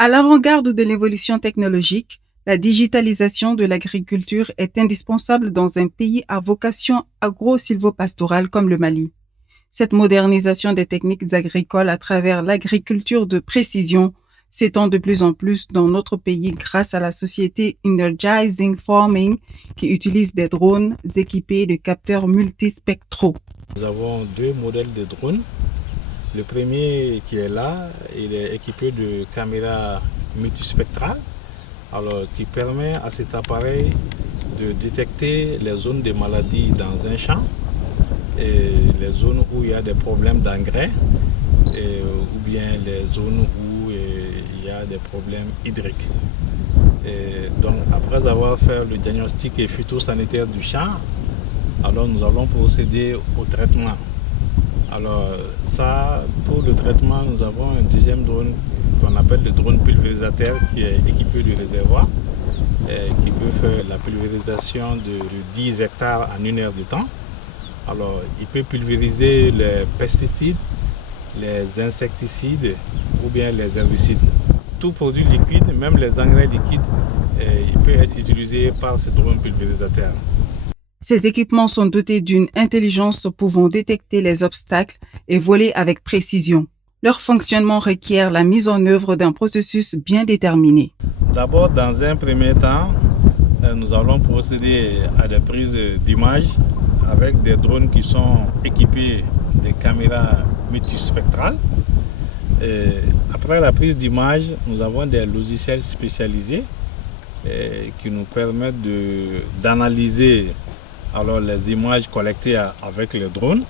À l'avant-garde de l'évolution technologique, la digitalisation de l'agriculture est indispensable dans un pays à vocation agro-sylvopastorale comme le Mali. Cette modernisation des techniques agricoles à travers l'agriculture de précision s'étend de plus en plus dans notre pays grâce à la société Energizing Farming qui utilise des drones équipés de capteurs multispectraux. Nous avons deux modèles de drones. Le premier qui est là, il est équipé de caméras multispectrales, qui permet à cet appareil de détecter les zones de maladie dans un champ et les zones où il y a des problèmes d'engrais ou bien les zones où il y a des problèmes hydriques. Donc après avoir fait le diagnostic phytosanitaire du champ, nous allons procéder au traitement. Pour le traitement, nous avons un deuxième drone qu'on appelle le drone pulvérisateur qui est équipé de réservoir qui peut faire la pulvérisation de 10 hectares en 1 heure de temps. Il peut pulvériser les pesticides, les insecticides ou bien les herbicides. Tout produit liquide, même les engrais liquides, il peut être utilisé par ce drone pulvérisateur. Ces équipements sont dotés d'une intelligence pouvant détecter les obstacles et voler avec précision. Leur fonctionnement requiert la mise en œuvre d'un processus bien déterminé. D'abord, dans un premier temps, nous allons procéder à des prises d'images avec des drones qui sont équipés de caméras multispectrales. Après la prise d'image, nous avons des logiciels spécialisés qui nous permettent d'analyser les images collectées avec le drone.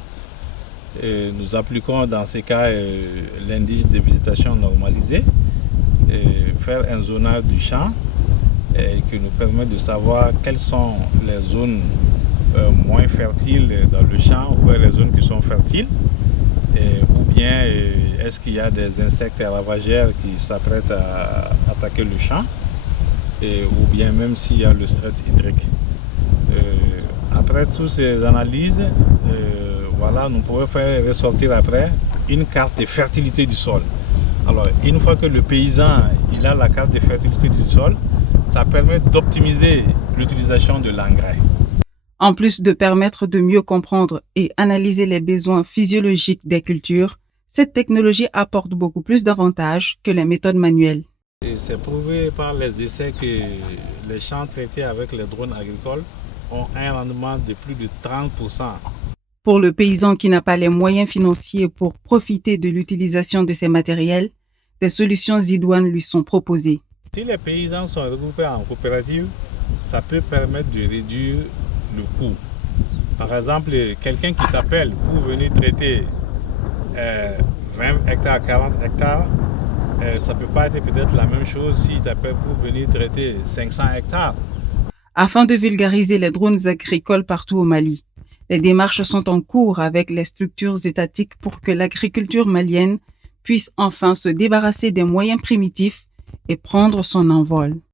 Nous appliquons dans ces cas l'indice de végétation normalisé, faire un zonage du champ qui nous permet de savoir quelles sont les zones moins fertiles dans le champ ou les zones qui sont fertiles, ou bien est-ce qu'il y a des insectes ravageurs qui s'apprêtent à attaquer le champ, ou bien même s'il y a le stress hydrique. Après toutes ces analyses, nous pouvons faire ressortir après une carte de fertilité du sol. Une fois que le paysan il a la carte de fertilité du sol, ça permet d'optimiser l'utilisation de l'engrais. En plus de permettre de mieux comprendre et analyser les besoins physiologiques des cultures, cette technologie apporte beaucoup plus d'avantages que les méthodes manuelles. C'est prouvé par les essais que les champs traités avec les drones agricoles ont un rendement de plus de 30%. Pour le paysan qui n'a pas les moyens financiers pour profiter de l'utilisation de ces matériels, des solutions idoines lui sont proposées. Si les paysans sont regroupés en coopérative, ça peut permettre de réduire le coût. Par exemple, quelqu'un qui t'appelle pour venir traiter 20 hectares, 40 hectares, ça ne peut pas être peut-être la même chose s'il t'appelle pour venir traiter 500 hectares. Afin de vulgariser les drones agricoles partout au Mali, les démarches sont en cours avec les structures étatiques pour que l'agriculture malienne puisse enfin se débarrasser des moyens primitifs et prendre son envol.